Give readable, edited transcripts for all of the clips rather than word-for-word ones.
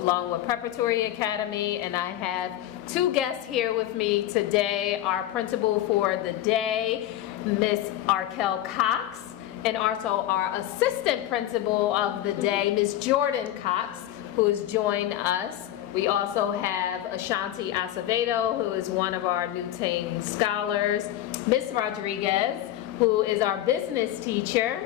of Longwood Preparatory Academy, and I have two guests here with me today. Our principal for the day, Miss Arkell Cox, and also our assistant principal of the day, Miss Jordan Cox, who has joined us. We also have Ashanti Acevedo, who is one of our Newton scholars, Miss Rodriguez, who is our business teacher,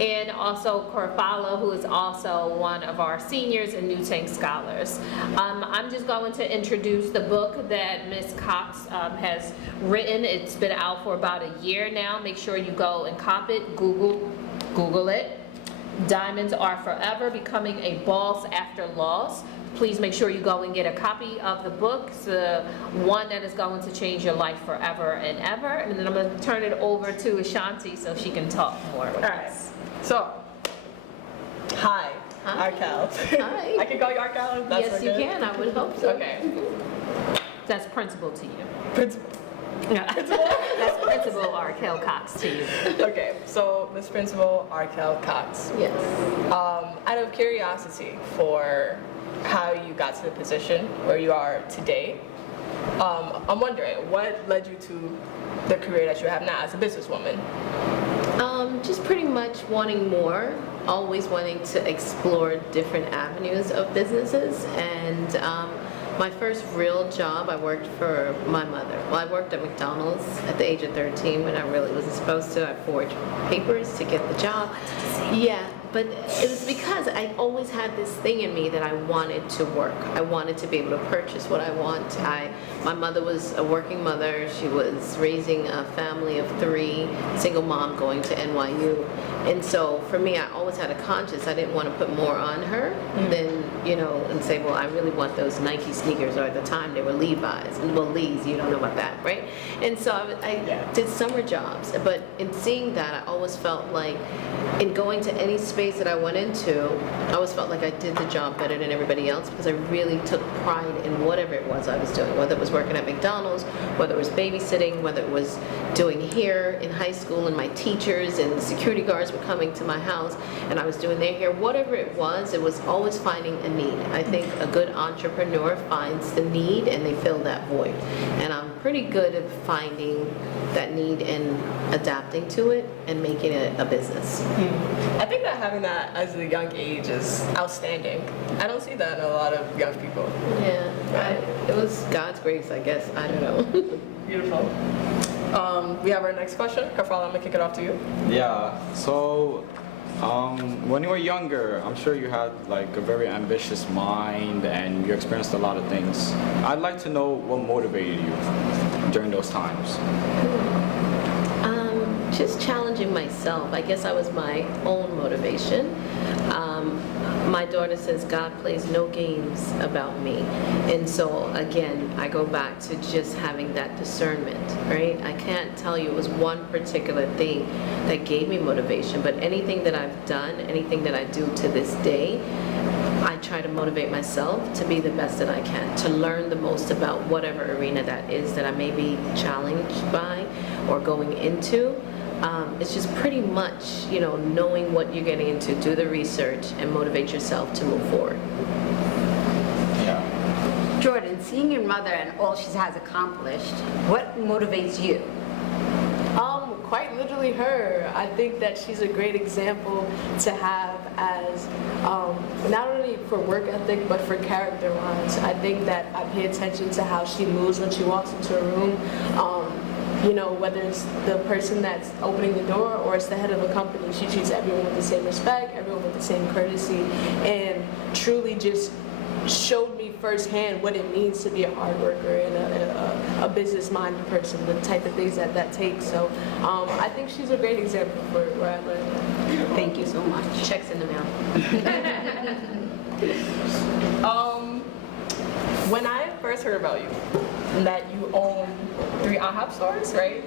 and also Corfala, who is also one of our seniors and Newton scholars. I'm just going to introduce the book that Miss Cox has written. It's been out for about a year now. Make sure you go and cop it, Google it. Diamonds Are Forever, Becoming a Boss After Loss. Please make sure you go and get a copy of the book. It's the one that is going to change your life forever and ever. And then I'm going to turn it over to Ashanti so she can talk more with us. So, hi, Arkell. Hi. I can call you Arkell? If that's Yes, you can. I would hope so. Okay. That's principal to you. Principal. Yeah. That's Principal Arkell Cox to you. Okay, so Miss Principal Arkell Cox. Yes. Out of curiosity for how you got to the position where you are today, I'm wondering, what led you to the career that you have now as a businesswoman? Just pretty much wanting more, always wanting to explore different avenues of businesses. And my first real job, I worked for my mother. Well, I worked at McDonald's at the age of 13 when I really wasn't supposed to. I forged papers to get the job. Yeah, but it was because I always had this thing in me that I wanted to work. I wanted to be able to purchase what I want. My mother was a working mother. She was raising a family of 3, single mom going to NYU. And so for me, I always had a conscience. I didn't want to put more on her than, and say, well, I really want those Nike sneakers, or at the time they were Levi's. Well, Lee's, you don't know about that, right? And so I did summer jobs. But in seeing that, I always felt like in going to any space that I went into, I always felt like I did the job better than everybody else because I really took pride in whatever it was I was doing, whether it was working at McDonald's, whether it was babysitting, whether it was doing hair in high school and my teachers and security guards were coming to my house and I was doing their hair, whatever it was always finding a need. I think a good entrepreneur finds the need and they fill that void. And I'm pretty good at finding that need and adapting to it and making it a business. I think that having that as a young age is outstanding. I don't see that in a lot of young people. Yeah, it was God's grace, I guess. I don't know. Beautiful. We have our next question. Kafala, I'm gonna kick it off to you. Yeah, so when you were younger, I'm sure you had like a very ambitious mind and you experienced a lot of things. I'd like to know what motivated you during those times. Just challenging myself. I guess I was my own motivation. My daughter says God plays no games about me. And so again, I go back to just having that discernment, right? I can't tell you it was one particular thing that gave me motivation, but anything that I've done, anything that I do to this day, I try to motivate myself to be the best that I can, to learn the most about whatever arena that is that I may be challenged by or going into. It's just pretty much, knowing what you're getting into, do the research, and motivate yourself to move forward. Yeah. Jordan, seeing your mother and all she has accomplished, what motivates you? Quite literally her. I think that she's a great example to have as not only for work ethic but for character wise. I think that I pay attention to how she moves when she walks into a room. Whether it's the person that's opening the door or it's the head of a company, she treats everyone with the same respect, everyone with the same courtesy, and truly just showed me firsthand what it means to be a hard worker and a business-minded person, the type of things that takes. So I think she's a great example for where I learned that. Thank you so much. Checks in the mail. When I first heard about you, that you own 3 IHOP stores, right?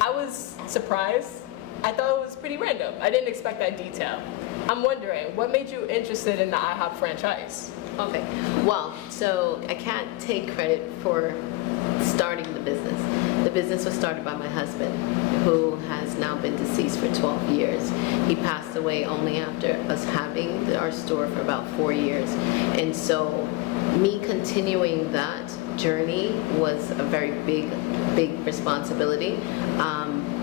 I was surprised. I thought it was pretty random. I didn't expect that detail. I'm wondering, what made you interested in the IHOP franchise? Okay, well, so I can't take credit for starting the business. The business was started by my husband, who has now been deceased for 12 years. He passed away only after us having our store for about 4 years. And so me continuing that journey was a very big responsibility.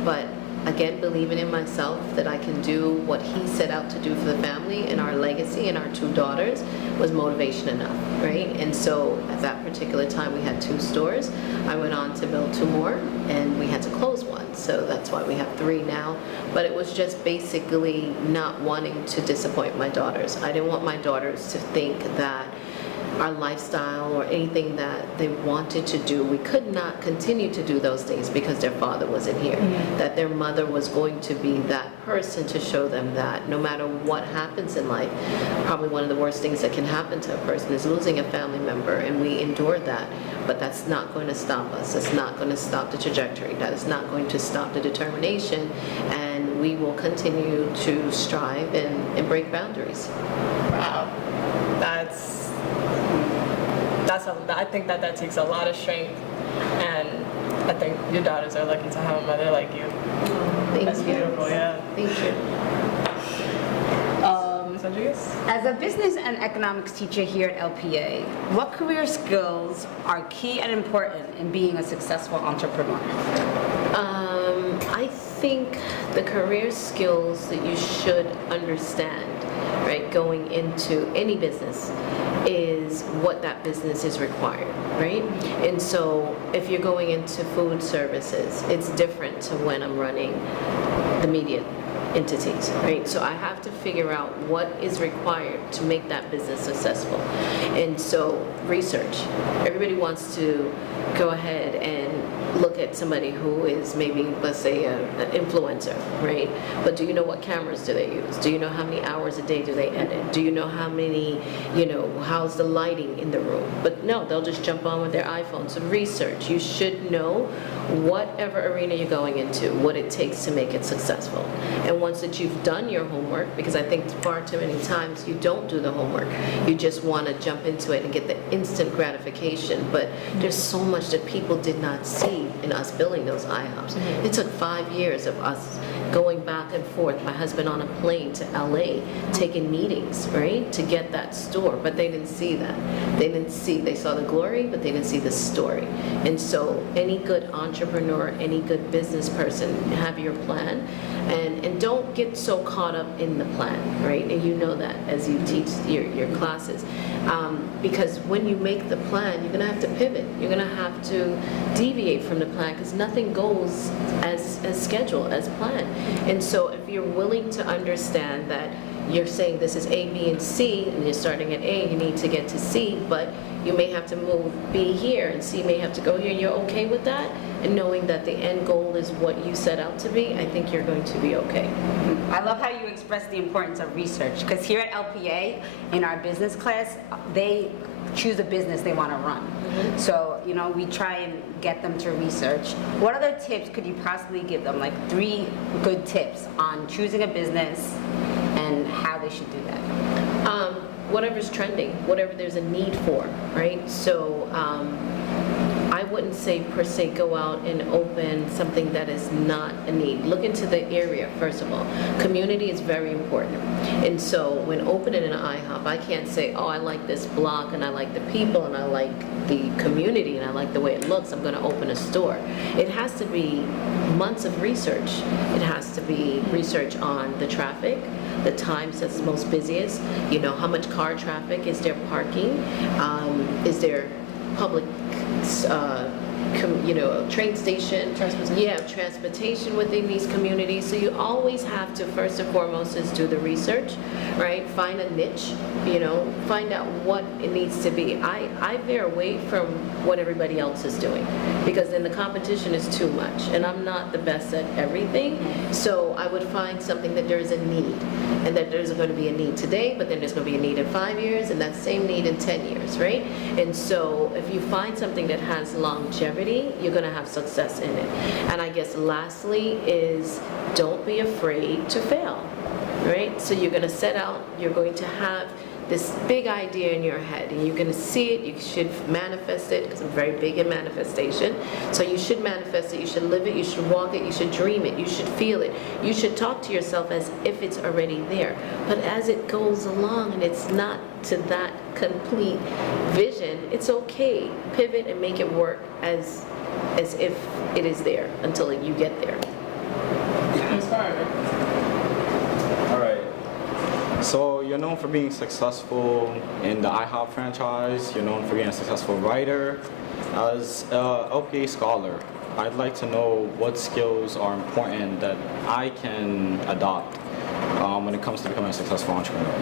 But again, believing in myself that I can do what he set out to do for the family and our legacy and our 2 daughters was motivation enough, right? And so at that particular time, we had 2 stores. I went on to build 2 more, and we had to close 1. So that's why we have 3 now. But it was just basically not wanting to disappoint my daughters. I didn't want my daughters to think that our lifestyle or anything that they wanted to do, we could not continue to do those things because their father wasn't here. That their mother was going to be that person to show them that no matter what happens in life, probably one of the worst things that can happen to a person is losing a family member, and we endured that. But that's not going to stop us. It's not going to stop the trajectory. That is not going to stop the determination, and we will continue to strive and break boundaries. Wow, I think that takes a lot of strength, and I think your daughters are lucky to have a mother like you. That's beautiful, yeah. Thank you. Ms. Rodriguez? As a business and economics teacher here at LPA, what career skills are key and important in being a successful entrepreneur? I think the career skills that you should understand, right, going into any business is what that business is required, right? And so if you're going into food services, it's different to when I'm running the media entities, right? So I have to figure out what is required to make that business successful. And so research. Everybody wants to go ahead and look at somebody who is maybe, let's say, an influencer, right? But do you know what cameras do they use? Do you know how many hours a day do they edit? Do you know how many, how's the lighting in the room? But no, they'll just jump on with their iPhone. So research. You should know whatever arena you're going into, what it takes to make it successful. And once that you've done your homework, because I think far too many times you don't do the homework, you just want to jump into it and get the instant gratification. But there's so much that people did not see in us building those IHOPs. It took 5 years of us going back and forth, my husband on a plane to LA, taking meetings, right, to get that store. But they didn't see that. They saw the glory, but they didn't see the story. And so any good entrepreneur, any good business person, have your plan, and don't get so caught up in the plan, right? And you know that as you teach your classes. Because when you make the plan, you're gonna have to pivot. You're gonna have to deviate from the plan because nothing goes as scheduled, as planned. And so if you're willing to understand that you're saying this is A, B, and C, and you're starting at A, you need to get to C, but you may have to move B here, and C may have to go here, and you're okay with that, and knowing that the end goal is what you set out to be, I think you're going to be okay. I love how you express the importance of research, because here at LPA, in our business class, they choose a business they want to run. So, we try and get them to research. What other tips could you possibly give them, like 3 good tips on choosing a business and how they should do that? Whatever's trending, whatever there's a need for, right? So I wouldn't say per se go out and open something that is not a need. Look into the area, first of all. Community is very important. And so when opening an IHOP, I can't say, oh, I like this block and I like the people and I like the community and I like the way it looks, I'm going to open a store. It has to be months of research. It has to be research on the traffic, the times that's most busiest, how much car traffic, is there parking, is there public, train station, transportation within these communities. So you always have to, first and foremost, is do the research, right? Find a niche, find out what it needs to be. I veer away from what everybody else is doing because then the competition is too much, and I'm not the best at everything. So I would find something that there is a need, and that there's going to be a need today, but then there's going to be a need in 5 years, and that same need in 10 years, right? And so if you find something that has longevity, you're going to have success in it. And I guess lastly is don't be afraid to fail, right? So you're going to set out, you're going to have this big idea in your head, and you're going to see it, you should manifest it, because I'm very big in manifestation. So you should manifest it, you should live it, you should walk it, you should dream it, you should feel it. You should talk to yourself as if it's already there. But as it goes along and it's not to that complete vision, it's okay. Pivot and make it work as if it is there until you get there. Inspiring. All right. So you're known for being successful in the IHOP franchise. You're known for being a successful writer. As a LPA scholar, I'd like to know what skills are important that I can adopt when it comes to becoming a successful entrepreneur.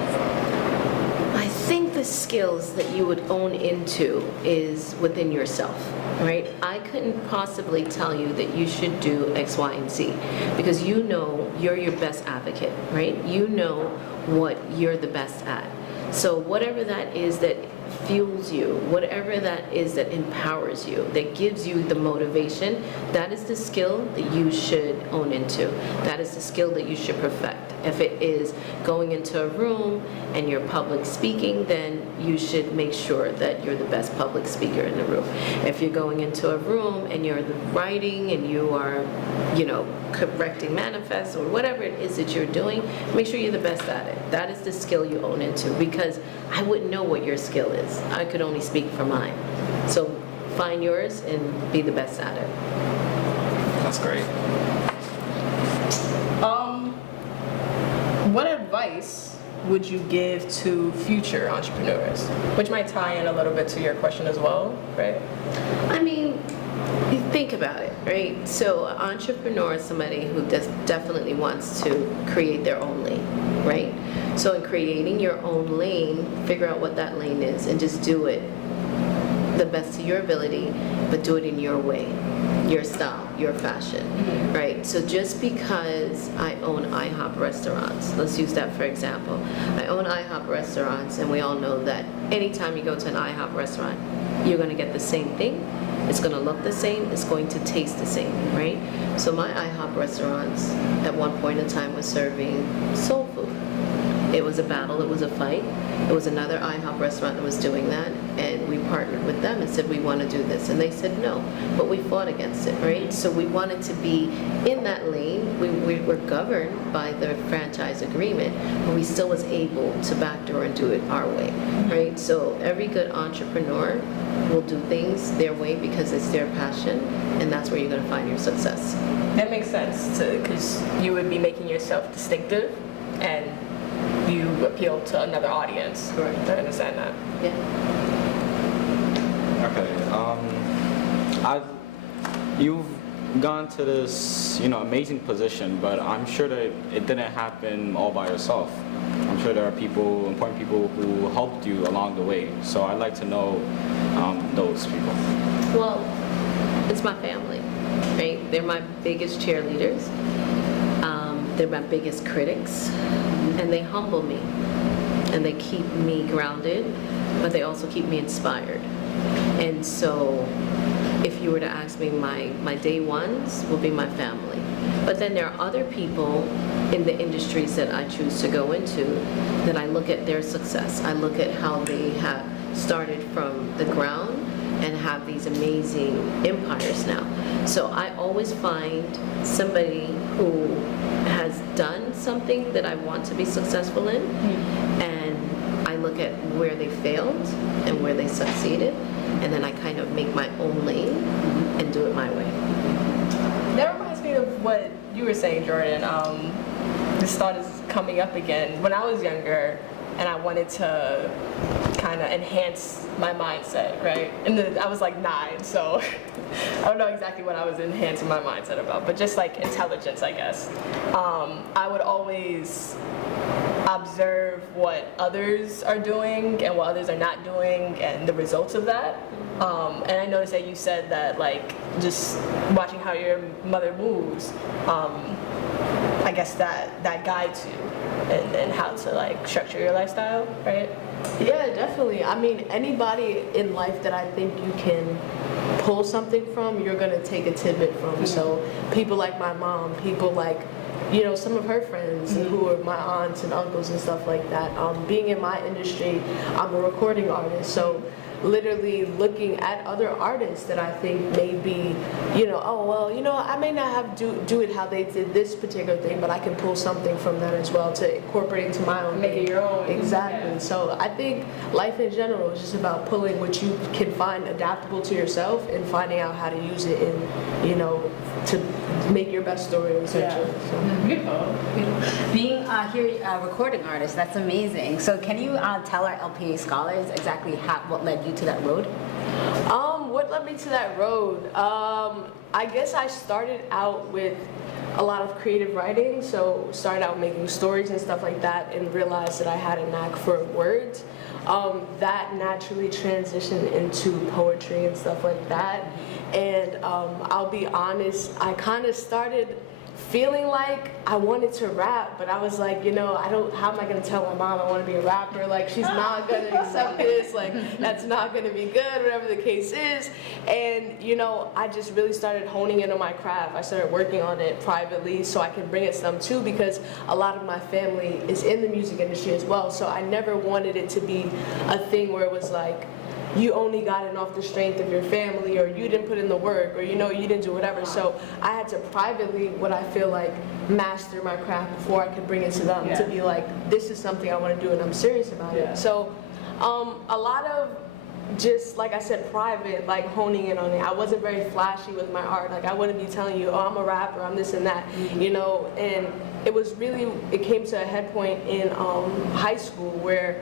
I think the skills that you would own into is within yourself, right? I couldn't possibly tell you that you should do X, Y, and Z because you know you're your best advocate, right? You know what you're the best at. So whatever that is that fuels you, whatever that is that empowers you, that gives you the motivation, that is the skill that you should own into. That is the skill that you should perfect. If it is going into a room and you're public speaking, then you should make sure that you're the best public speaker in the room. If you're going into a room and you're writing and you are, correcting manifests or whatever it is that you're doing, make sure you're the best at it. That is the skill you own into, because I wouldn't know what your skill is. I could only speak for mine. So find yours and be the best at it. That's great. What advice would you give to future entrepreneurs? Which might tie in a little bit to your question as well, right? I mean, you think about it, right? So an entrepreneur is somebody who definitely wants to create their own lane, right? So in creating your own lane, figure out what that lane is and just do it the best of your ability, but do it in your way, your style, your fashion, right? So just because I own IHOP restaurants, let's use that for example. I own IHOP restaurants, and we all know that anytime you go to an IHOP restaurant, you're gonna get the same thing. It's gonna look the same, it's going to taste the same, right? So my IHOP restaurants at one point in time was serving soul food. It was a battle, it was a fight. It was another IHOP restaurant that was doing that, and we partnered with them and said, we want to do this. And they said no, but we fought against it, right? So we wanted to be in that lane. We were governed by the franchise agreement, but we still was able to backdoor and do it our way, right? So every good entrepreneur will do things their way because it's their passion, and that's where you're going to find your success. That makes sense, because you would be making yourself distinctive and you appeal to another audience. Correct. I understand that. Yeah. Okay. You've gone to this, amazing position, but I'm sure that it didn't happen all by yourself. I'm sure there are important people who helped you along the way. So I'd like to know those people. Well, it's my family, right? They're my biggest cheerleaders. They're my biggest critics, and they humble me, and they keep me grounded, but they also keep me inspired. And so if you were to ask me, my day ones will be my family. But then there are other people in the industries that I choose to go into that I look at their success. I look at how they have started from the ground and have these amazing empires now. So I always find somebody who has done something that I want to be successful in, and I look at where they failed and where they succeeded, and then I kind of make my own lane and do it my way. That reminds me of what you were saying, Jordan. This thought is coming up again. When I was younger and I wanted to kind of enhance my mindset, right? And I was like 9, so I don't know exactly what I was enhancing my mindset about, but just like intelligence, I guess. I would always observe what others are doing and what others are not doing and the results of that. And I noticed that you said that, like, just watching how your mother moves, I guess that guides you and how to, like, structure your lifestyle, right? Yeah, definitely. I mean, anybody in life that I think you can pull something from, you're gonna take a tidbit from. So people like my mom, people like some of her friends who are my aunts and uncles and stuff like that. Being in my industry, I'm a recording artist, so literally looking at other artists that I think may be, oh, well, I may not have do it how they did this particular thing, but I can pull something from them as well to incorporate into my own Make thing. it your own. Exactly. Yeah. So I think life in general is just about pulling what you can find adaptable to yourself and finding out how to use it in, to make your best story essentially. So. Beautiful. Being here a recording artist, that's amazing. So can you tell our LPA scholars exactly what led you to that road? What led me to that road? I guess I started out with a lot of creative writing, so started out making stories and stuff like that, and realized that I had a knack for words. That naturally transitioned into poetry and stuff like that. And I'll be honest, I kind of started feeling like I wanted to rap, but I was like, how am I gonna tell my mom I want to be a rapper? Like, she's not gonna accept this, like, that's not gonna be good, whatever the case is. And, I just really started honing in on my craft. I started working on it privately so I can bring it to them too, because a lot of my family is in the music industry as well, so I never wanted it to be a thing where it was like, you only got it off the strength of your family, or you didn't put in the work, or you didn't do whatever. So I had to privately, what I feel like, master my craft before I could bring it to them, to be like, this is something I want to do and I'm serious about it. So a lot of just, like I said, private, like honing in on it. I wasn't very flashy with my art. Like, I wouldn't be telling you, oh, I'm a rapper, I'm this and that, and it came to a head point in high school where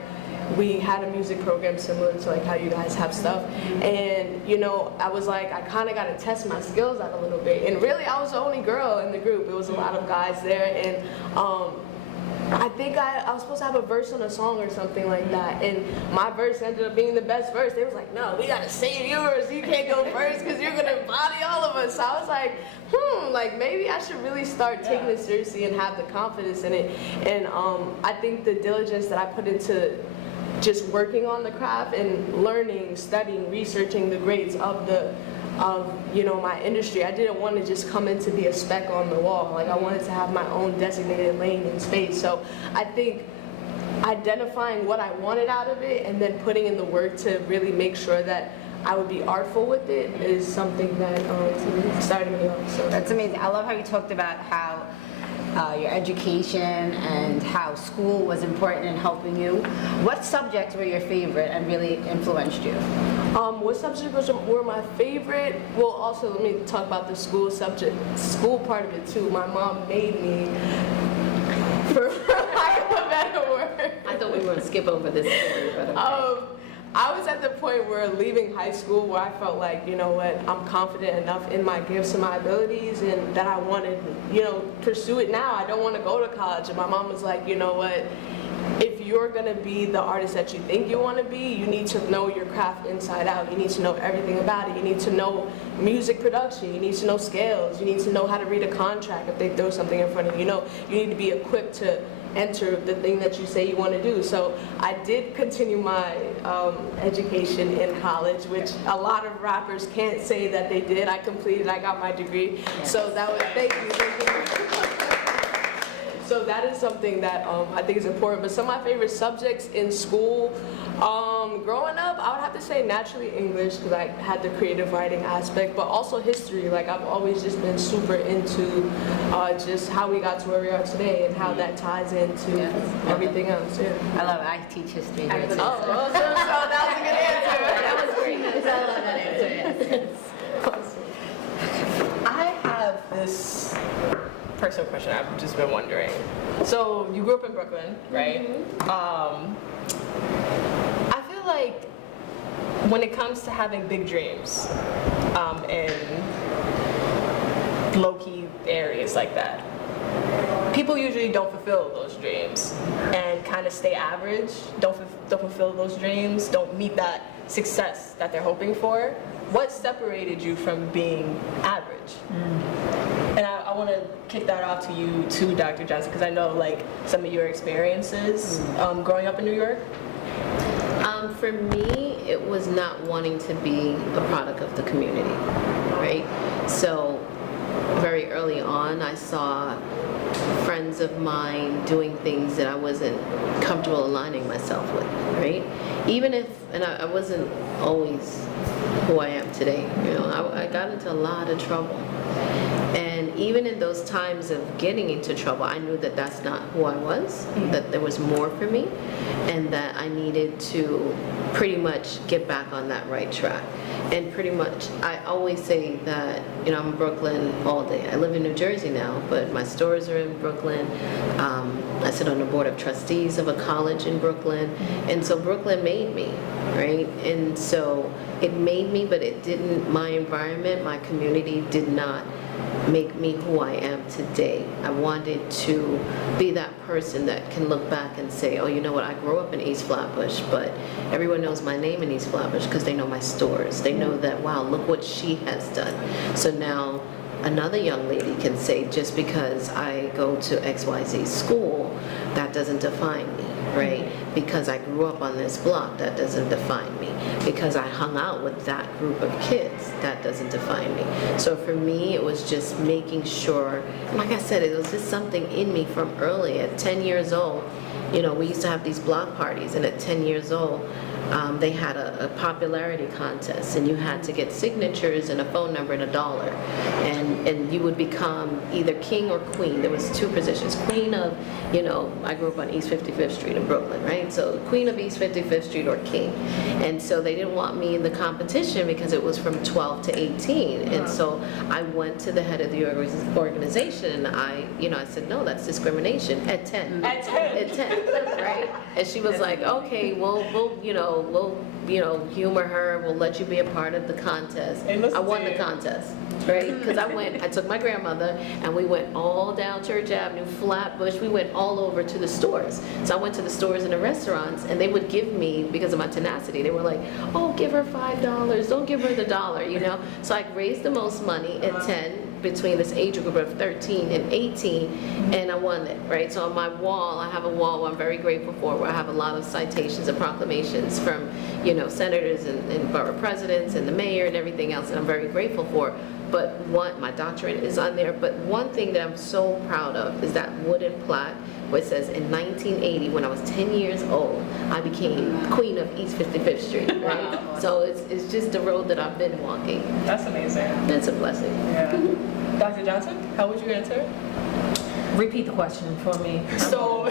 we had a music program similar to like how you guys have stuff, and I was like, I kind of got to test my skills out a little bit, and really I was the only girl in the group. It was a lot of guys there, and I think I was supposed to have a verse on a song or something like that, and my verse ended up being the best verse. They was like, no, we gotta save yours, you can't go first because you're gonna body all of us. So I was like, like maybe I should really start taking this seriously and have the confidence in it. And I think the diligence that I put into just working on the craft and learning, studying, researching the greats of my industry. I didn't want to just come in to be a speck on the wall. Like, I wanted to have my own designated lane in space. So I think identifying what I wanted out of it and then putting in the work to really make sure that I would be artful with it is something that started me off. So That's amazing. I love how you talked about how your education and how school was important in helping you. What subjects were your favorite and really influenced you? What subjects were my favorite? Well, also let me talk about the school part of it too. My mom made me, for lack of a better word. I thought we were going to skip over this story, but okay. I was at the point where leaving high school where I felt like, I'm confident enough in my gifts and my abilities, and that I wanted, pursue it now. I don't want to go to college. And my mom was like, if you're going to be the artist that you think you want to be, you need to know your craft inside out. You need to know everything about it. You need to know music production. You need to know scales. You need to know how to read a contract if they throw something in front of you. You need to be equipped to enter the thing that you say you want to do. So I did continue my education in college, which a lot of rappers can't say that they did. I got my degree. Yes. So that was, thank you. So that is something that I think is important. But some of my favorite subjects in school, growing up, I would have to say naturally English, because I had the creative writing aspect, but also history. Like, I've always just been super into just how we got to where we are today and how that ties into everything else. Yeah. I love it. I teach history here too. So that was a good answer. That was great. I love that answer. Yes. I have this personal question I've just been wondering. So you grew up in Brooklyn, right? I feel like when it comes to having big dreams in low-key areas like that, people usually don't fulfill those dreams and kind of stay average, don't fulfill those dreams, don't meet that success that they're hoping for. What separated you from being average? And I want to kick that off to you too, Dr. Johnson, because I know like some of your experiences growing up in New York. For me, it was not wanting to be a product of the community, right? So very early on, I saw friends of mine doing things that I wasn't comfortable aligning myself with, right? Even if, and I wasn't always who I am today, I got into a lot of trouble. And even in those times of getting into trouble, I knew that that's not who I was, that there was more for me, and that I needed to pretty much get back on that right track. And pretty much, I always say that, I'm in Brooklyn all day. I live in New Jersey now, but my stores are in Brooklyn. I sit on the board of trustees of a college in Brooklyn. And so Brooklyn made me, right? And so it made me, but it didn't, my environment, my community did not make me who I am today. I wanted to be that person that can look back and say, oh, you know what, I grew up in East Flatbush, but everyone knows my name in East Flatbush because they know my stores. They know that, wow, look what she has done. So now another young lady can say, just because I go to XYZ school, that doesn't define me, right? Because I grew up on this block, that doesn't define me. Because I hung out with that group of kids, that doesn't define me. So for me, it was just making sure, like I said, it was just something in me from early. At 10 years old, we used to have these block parties, and at 10 years old, they had a popularity contest, and you had to get signatures and a phone number and $1, and you would become either king or queen. There was 2 positions. Queen of, I grew up on East 55th Street in Brooklyn, right? So queen of East 55th Street or king. And so they didn't want me in the competition because it was from 12 to 18. And so I went to the head of the organization, and I said, no, that's discrimination at 10. At 10? At 10, right? And she was like, okay, we'll humor her. We'll let you be a part of the contest. I won the contest, right? Because I took my grandmother, and we went all down Church Avenue, Flatbush. We went all over to the stores. So I went to the stores and the restaurants, and they would give me, because of my tenacity, they were like, oh, give her $5. Don't give her the $1, So I raised the most money at 10 between this age group of 13 and 18, and I won it, right? So on my wall, I have a wall I'm very grateful for, where I have a lot of citations and proclamations from, senators and borough presidents and the mayor and everything else that I'm very grateful for. But my doctorate is on there. But one thing that I'm so proud of is that wooden plaque where it says, in 1980, when I was 10 years old, I became queen of East 55th Street, right? Wow. So it's just the road that I've been walking. That's amazing. It's a blessing. Yeah. Dr. Johnson, how would you answer? Repeat the question for me. So,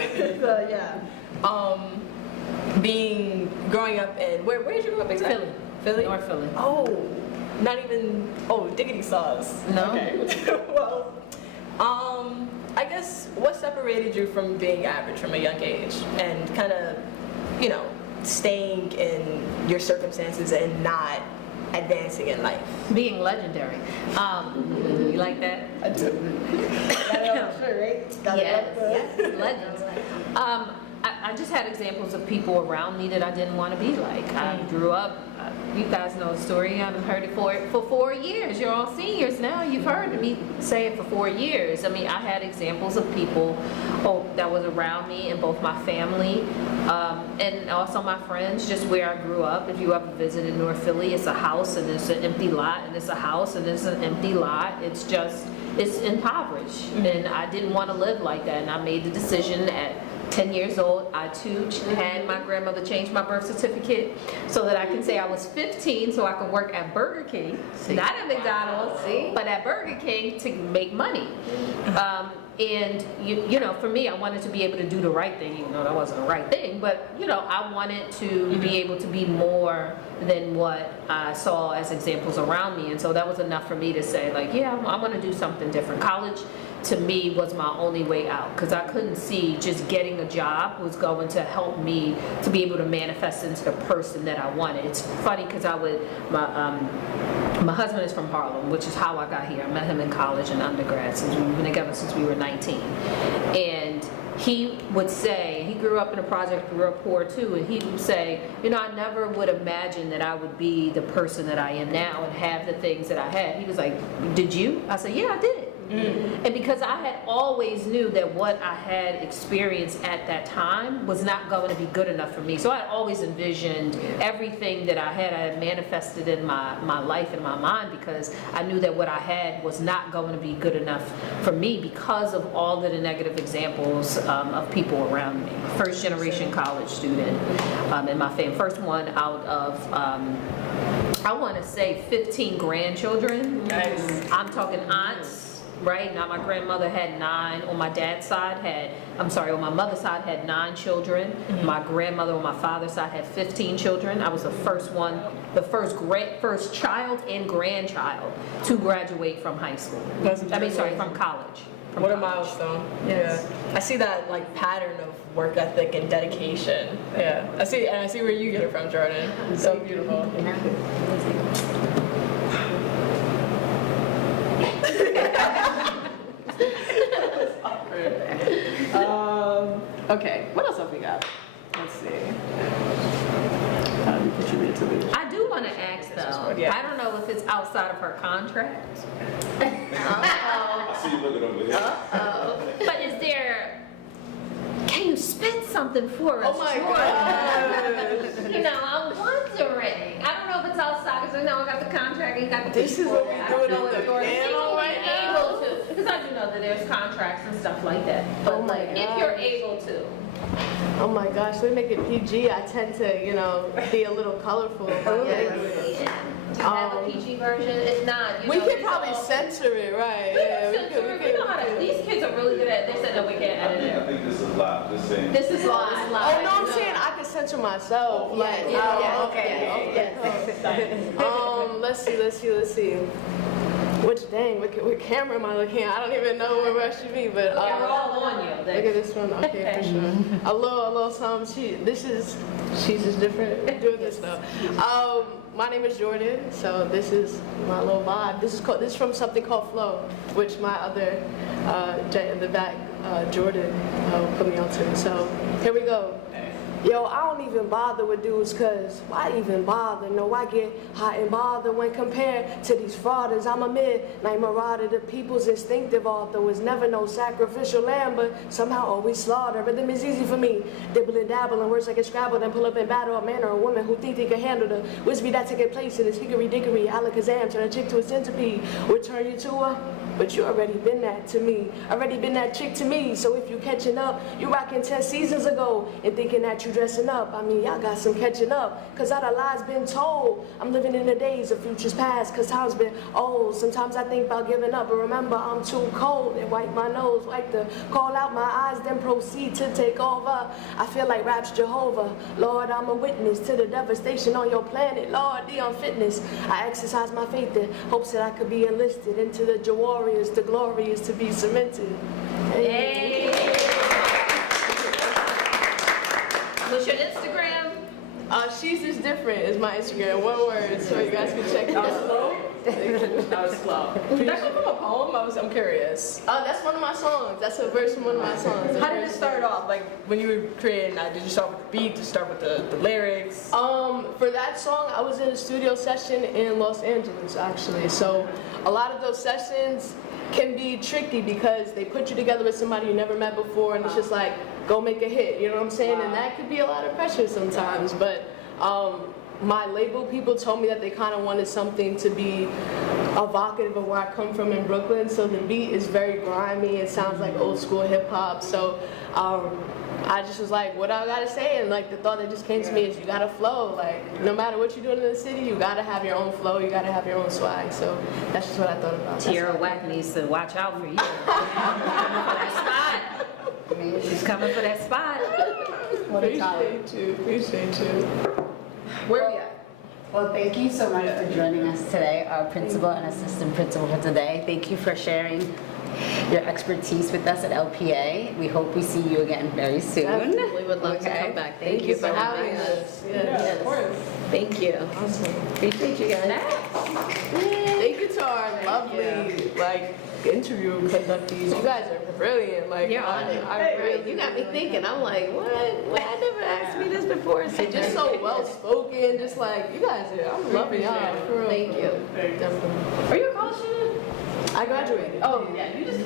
growing up in, where did you grow up exactly? Philly? North Philly. Oh, not even, diggity sauce. No. Okay. Well, I guess what separated you from being average from a young age and kind of, staying in your circumstances and not advancing in life? Being legendary. You like that? I do. Sure, right? Yes, legends. I just had examples of people around me that I didn't want to be like. I grew up, you guys know the story, I've heard it for 4 years. You're all seniors now, you've heard me say it for 4 years. I mean, I had examples of people that was around me in both my family and also my friends, just where I grew up. If you ever visited North Philly, it's a house and it's an empty lot, and it's a house and it's an empty lot. It's impoverished, and I didn't want to live like that, and I made the decision at 10 years old. I too had my grandmother change my birth certificate so that I can say I was 15 so I could work at Burger King, not at McDonald's, but at Burger King to make money. And for me, I wanted to be able to do the right thing, even though that wasn't the right thing, but I wanted to be able to be more than what I saw as examples around me. And so that was enough for me to say, like, yeah, I want to do something different. College to me was my only way out, because I couldn't see just getting a job was going to help me to be able to manifest into the person that I wanted. It's funny because my husband is from Harlem, which is how I got here. I met him in college and undergrad, since we've been together since we were 19. And he would say, he grew up in a project, grew up poor too, and he would say, I never would imagine that I would be the person that I am now and have the things that I had. He was like, did you? I said, yeah, I did. And because I had always knew that what I had experienced at that time was not going to be good enough for me. So I had always envisioned everything that I had manifested in my life and my mind, because I knew that what I had was not going to be good enough for me because of all of the negative examples of people around me. First generation college student in my family. First one out of, I want to say 15 grandchildren. Nice. I'm talking aunts, right? Now my grandmother had 9. On my dad's side on my mother's side had 9 children. My grandmother on my father's side had 15 children. I was the first one, the first child and grandchild to graduate from high school. From college. What a milestone. Yes. Yeah. I see that like pattern of work ethic and dedication. Yeah. I see where you get it from, Jordan. It's so beautiful. Okay, what else have we got? Let's see. How do you contribute to this? I do want to ask though, Yeah. I don't know if it's outside of her contract, I see you looking over here. but can you spit something for us? Oh my Jordan? You know, I'm wondering. I don't know if it's outside, because I got the contract and got the This is what we I don't doing know on if the Jordan panel right now? able to, because I do know that there's contracts and stuff like that. But Oh my if you're gosh. able to. Oh my gosh, we make it PG. I tend to, be a little colorful. about language. Do you have a PG version? If not, We could probably censor it, right? Yeah, We know how to, these kids are really good at it. They said, no, we can't edit I it. think this is live, just saying. This is live. Oh no, I'm saying I can censor myself. Like, let's see. What camera am I looking at? I don't even know where I should be, but We're all on you. look at this one. Okay, for sure. A little something. She's just different. Doing this though. My name is Jordan, so this is my little vibe. This is from something called Flow, which my other Jay in the back, Jordan, put me onto. So here we go. Yo, I don't even bother with dudes, cause why even bother? No, I get hot and bothered when compared to these frauders. I'm a midnight marauder, the people's instinctive author. Was never no sacrificial lamb, but somehow always slaughter. Rhythm is easy for me, dibble and dabble, and words like a scrabble, then pull up and battle a man or a woman who think they can handle the whiskey that taking place in this hickory dickory, alakazam, turn a chick to a centipede, would turn you to a, but you already been that to me, already been that chick to me. So if you catching up, you rocking 10 seasons ago and thinking that you dressing up. I mean, y'all got some catching up, cause all the lies been told. I'm living in the days of futures past, cause time's been old. Sometimes I think about giving up, but remember I'm too cold. And wipe my nose, wipe the call out my eyes, then proceed to take over. I feel like rap's Jehovah. Lord, I'm a witness to the devastation on your planet. Lord, the unfitness. I exercise my faith in hopes that I could be enlisted into the warriors. The glory is to be cemented. Hey. What's your Instagram? She's just different is my Instagram. One word, so you guys can check it out. That was slow. Did that come from a poem? I'm curious. That's one of my songs. That's a verse from one of my songs. How did it start off? Like when you were creating that, did you start with the beat? Did you start with the lyrics? For that song, I was in a studio session in Los Angeles, actually. So a lot of those sessions can be tricky because they put you together with somebody you never met before, and it's just like, go make a hit, you know what I'm saying? And that could be a lot of pressure sometimes, but my label people told me that they kind of wanted something to be evocative of where I come from in Brooklyn, so the beat is very grimy, it sounds like old school hip hop, so I just was like, what I gotta say, and like the thought that just came to me is you gotta flow, like no matter what you're doing in the city, you gotta have your own flow, you gotta have your own swag, so that's just what I thought about. Tierra Whack needs to watch out for you. She's coming for that spot. She's coming for that spot. Appreciate you. Where we at? Well, thank you so much for joining us today, our principal and assistant principal for today. Thank you for sharing your expertise with us at LPA. We hope we see you again very soon. Definitely would love to come back. Thank you for having us. Yes. Thank you. Awesome. Appreciate you guys. Thank you to our lovely, interview conductees. You guys are brilliant. You're on it. You got me thinking. I'm like, what? I never asked me this before. So Just so well spoken, just like you guys are. I'm loving y'all. For real. Thank you. Definitely. Are you a college student? I graduated. Oh, yeah, you just